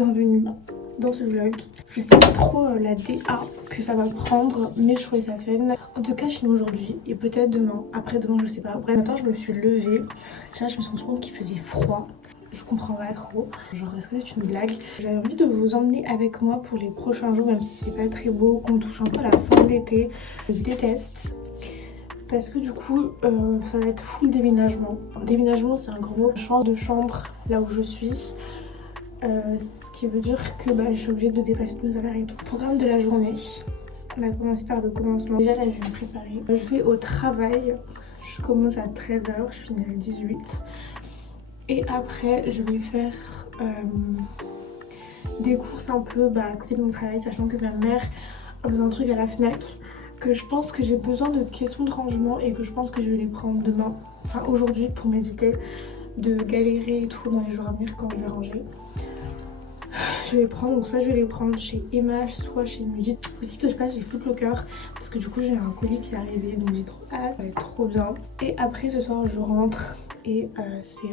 bienvenue dans ce vlog. Je sais pas trop la DA que ça va prendre, mais je trouvais ça fun. En tout cas, je filme aujourd'hui et peut-être demain. Après demain, je sais pas. Bref, matin, je me suis levée. Déjà, je me suis rendu compte qu'il faisait froid. Je comprends pas trop. Genre, est-ce que c'est une blague? J'avais envie de vous emmener avec moi pour les prochains jours, même si c'est pas très beau, qu'on touche un peu à la fin de l'été. Je déteste. Parce que du coup, ça va être full déménagement. Déménagement, c'est un gros champ de chambre là où je suis. Ce qui veut dire que je suis obligée de dépasser tous mes affaires et tout. Programme de la journée. On va commencer par le commencement. Déjà là, je vais me préparer. Je vais au travail. Je commence à 13h, je finis à 18h. Et après, je vais faire des courses un peu à côté de mon travail, sachant que ma mère a besoin d'un truc à la Fnac. Que je pense que j'ai besoin de caissons de rangement et que je pense que je vais les prendre demain, enfin aujourd'hui, pour m'éviter de galérer et tout dans les jours à venir quand je vais ranger. Je vais prendre, donc soit je vais les prendre chez Emma, soit chez Mujit. Aussi que je passe chez Footlocker parce que du coup j'ai un colis qui est arrivé, donc j'ai trop hâte, ça va être trop bien. Et après ce soir je rentre et c'est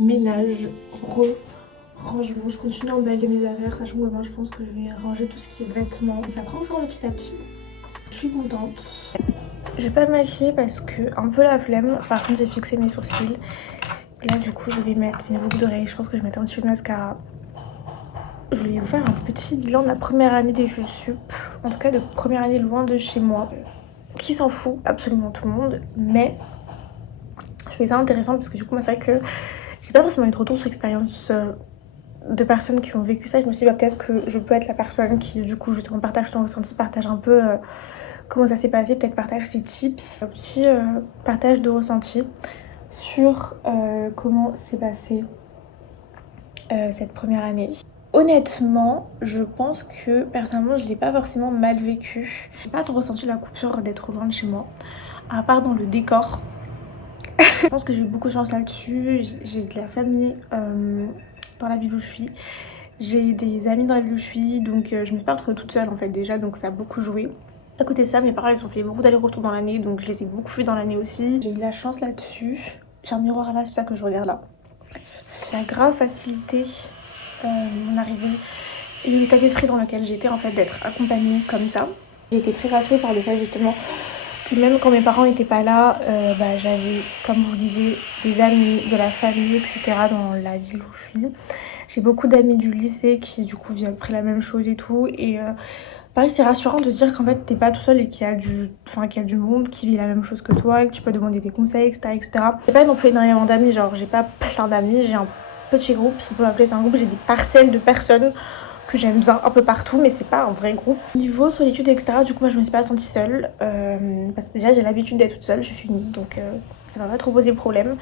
reménage, rangement. Je continue à emballer mes affaires, sachant que demain je pense que je vais ranger tout ce qui est vêtements. Et ça prend forme petit à petit. Je suis contente. Je vais pas me maquiller parce que un peu la flemme. Par contre j'ai fixé mes sourcils. Et là du coup je vais mettre mes boucles d'oreilles. Je pense que je vais mettre un petit peu de mascara. Je voulais vous faire un petit bilan de la première année des Jules Sup. En tout cas de première année loin de chez moi. Qui s'en fout, absolument tout le monde. Mais je trouvais ça intéressant parce que du coup moi c'est vrai que j'ai pas forcément eu de retour sur expérience de personnes qui ont vécu ça. Je me suis dit peut-être que je peux être la personne qui du coup justement partage son ressenti, partage un peu comment ça s'est passé, peut-être partage ses tips, un petit partage de ressenti sur comment s'est passé cette première année. Honnêtement, je pense que personnellement je l'ai pas forcément mal vécu. J'ai pas trop ressenti la coupure d'être loin de chez moi, à part dans le décor. Je pense que j'ai eu beaucoup de chance là-dessus. J'ai de la famille dans la ville où je suis. J'ai des amis dans la ville où je suis, donc je me suis pas retrouvée toute seule en fait déjà, donc ça a beaucoup joué. À côté de ça, mes parents ils ont fait beaucoup d'allers-retours dans l'année, donc je les ai beaucoup vus dans l'année aussi. J'ai eu de la chance là-dessus. J'ai un miroir là, c'est pour ça que je regarde là. Ça a grave facilité mon arrivée et l'état d'esprit dans lequel j'étais en fait d'être accompagnée comme ça. J'ai été très rassurée par le fait justement que même quand mes parents n'étaient pas là, j'avais, comme vous disiez, des amis, de la famille, etc. dans la ville où je suis. J'ai beaucoup d'amis du lycée qui du coup vivent après la même chose et tout. Et pareil, c'est rassurant de se dire qu'en fait t'es pas tout seul et qu'il y a du monde qui vit la même chose que toi et que tu peux demander des conseils, etc. etc. J'ai pas non plus énormément d'amis, genre j'ai pas plein d'amis, j'ai un petit groupe, si on peut appeler ça un groupe, j'ai des parcelles de personnes que j'aime bien un peu partout, mais c'est pas un vrai groupe. Niveau solitude, etc., du coup moi je me suis pas sentie seule, parce que déjà j'ai l'habitude d'être toute seule, je suis unique, donc ça m'a pas trop posé problème.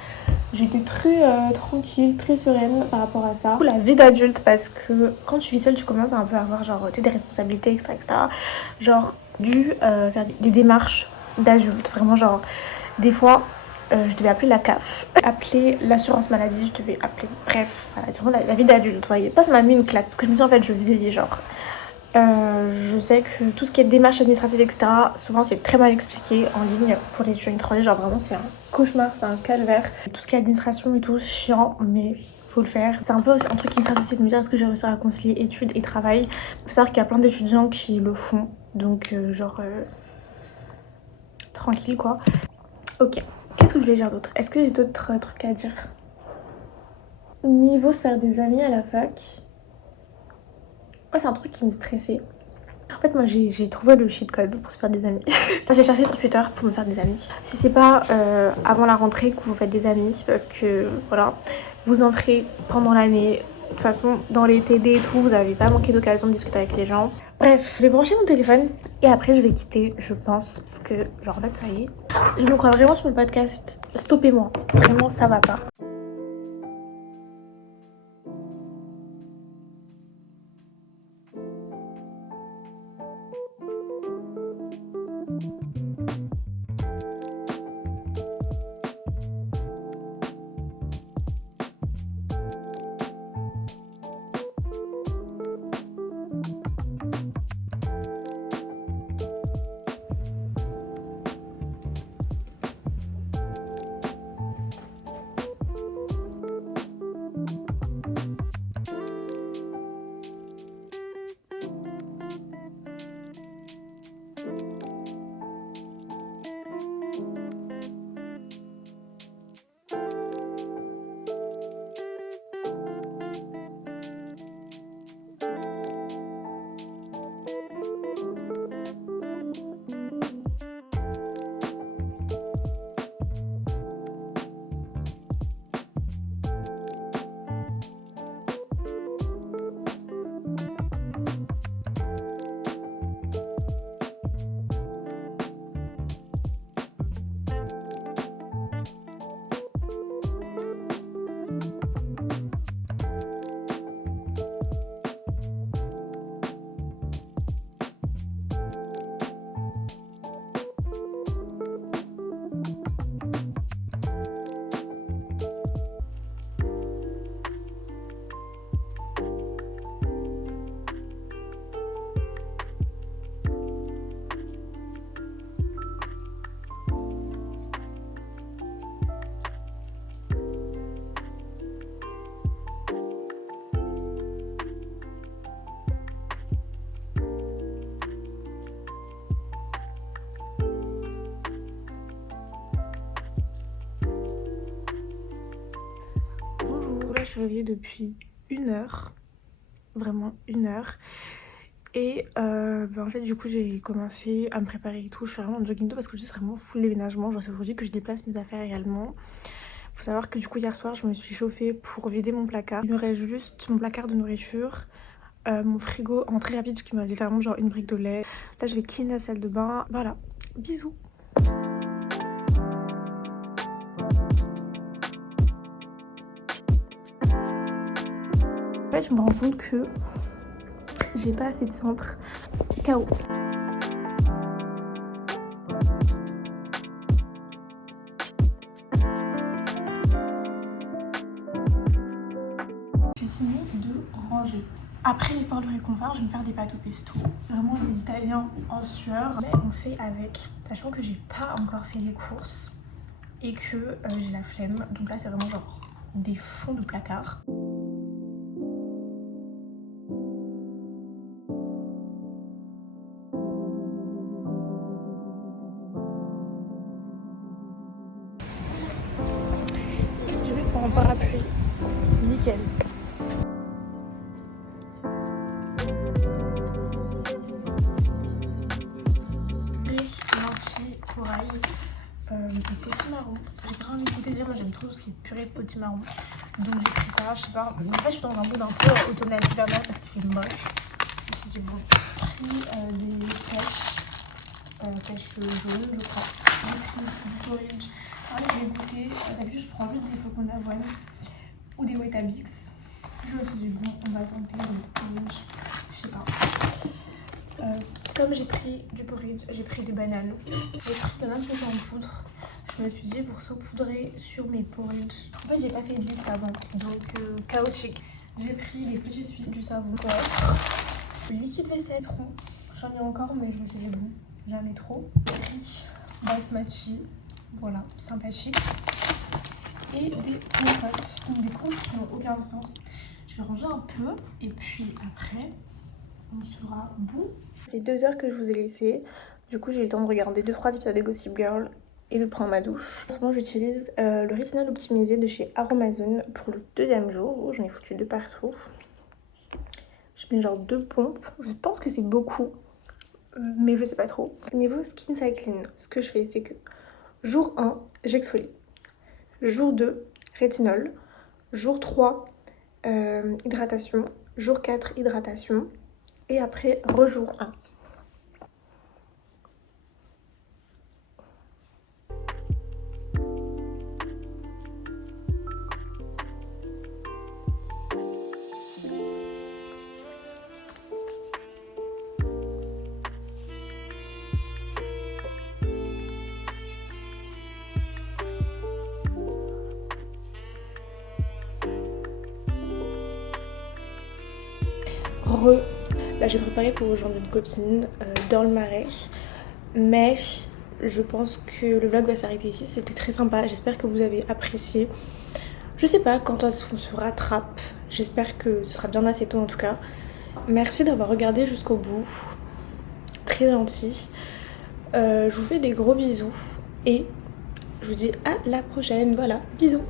J'étais très tranquille, très sereine par rapport à ça. La vie d'adulte, parce que quand tu vis seule, tu commences à un peu avoir genre des responsabilités, etc., etc. Genre dû faire des démarches d'adulte, vraiment genre des fois je devais appeler la CAF, appeler l'assurance maladie, je devais appeler, bref, voilà, c'est vraiment la vie d'adulte, vous voyez. Ça m'a mis une claque, parce que je me dis en fait je vieillis genre. Je sais que tout ce qui est démarches administratives, etc., souvent c'est très mal expliqué en ligne pour les étudiants étrangers, genre vraiment c'est un cauchemar, c'est un calvaire. Tout ce qui est administration et tout, chiant, mais faut le faire. C'est un peu un truc qui me stresse aussi de me dire est-ce que j'ai réussi à concilier études et travail. Faut savoir qu'il y a plein d'étudiants qui le font, donc tranquille quoi. Ok, qu'est-ce que je voulais dire d'autre? Est-ce que j'ai d'autres trucs à dire? Niveau se faire des amis à la fac, moi c'est un truc qui me stressait. En fait moi j'ai trouvé le cheat code pour se faire des amis. J'ai cherché sur Twitter pour me faire des amis. Si c'est pas avant la rentrée que vous faites des amis, parce que voilà, vous en ferez pendant l'année. De toute façon, dans les TD et tout, vous n'avez pas manqué d'occasion de discuter avec les gens. Bref, je vais brancher mon téléphone et après je vais quitter, je pense, parce que genre en fait ça y est. Je me crois vraiment sur le podcast. Stoppez-moi, vraiment ça va pas. je suis réveillée depuis 1 heure, vraiment 1 heure. Et en fait du coup j'ai commencé à me préparer et tout. Je suis vraiment en jogging tout parce que c'est vraiment full déménagement. Genre c'est aujourd'hui que je déplace mes affaires également. Faut savoir que du coup hier soir je me suis chauffée pour vider mon placard. Il me reste juste mon placard de nourriture, mon frigo en très rapide parce qu'il me reste littéralement genre une brique de lait. Là je vais cleaner la salle de bain. Voilà, bisous. En fait je me rends compte que j'ai pas assez de cintre. KO. J'ai fini de ranger. Après l'effort du réconfort, je vais me faire des pâtes au pesto. Vraiment les Italiens en sueur. Mais on fait avec, sachant que j'ai pas encore fait les courses et que j'ai la flemme. Donc là c'est vraiment genre des fonds de placard. Je vais prendre un parapluie. Nickel. Lentilles, corail et potimarron. J'ai pas envie de goûter déjà, moi j'aime trop ce qui est purée de potimarron. Donc j'ai pris ça, je sais pas. En fait je suis dans un mood un peu automnal hivernal parce qu'il fait moche. Je me suis dit bon, j'ai pris des pêches jaunes je crois. J'ai pris du porridge. Alors je vais goûter, d'habitude je prends juste des flocons d'avoine ou des Weetabix. Je me suis dit bon on va tenter le porridge, je sais pas. Comme j'ai pris du porridge, j'ai pris des bananes. J'ai pris de l'infusion en poudre. Je me suis dit pour saupoudrer sur mes porridge. En fait j'ai pas fait de liste avant, donc chaotique. J'ai pris des petits suites, du savon, le liquide vaisselle rond. J'en ai encore mais je me suis dit bon, j'en ai trop. Riz basmati, voilà, sympathique. Et des compotes, donc des comptes qui n'ont aucun sens. Je vais ranger un peu et puis après on sera bon. Ça fait 2 heures que je vous ai laissé. Du coup j'ai eu le temps de regarder 2-3 épisodes de Gossip Girl et de prendre ma douche. En ce moment j'utilise le rétinol optimisé de chez Aromazone pour le 2e jour. J'en ai foutu 2 partout. Je mets genre 2 pompes. Je pense que c'est beaucoup, mais je sais pas trop. Niveau skin cycling, ce que je fais c'est que jour 1 j'exfolie. Jour 2 rétinol. Jour 3 hydratation. Jour 4 hydratation. Et après rejour 1. Là j'ai préparé pour rejoindre une copine dans le Marais. Mais je pense que le vlog va s'arrêter ici. C'était très sympa, j'espère que vous avez apprécié. Je sais pas quand est-ce qu'on se rattrape. J'espère que ce sera bien assez tôt en tout cas. Merci d'avoir regardé jusqu'au bout. Très gentil. Je vous fais des gros bisous. Et je vous dis à la prochaine. Voilà, bisous.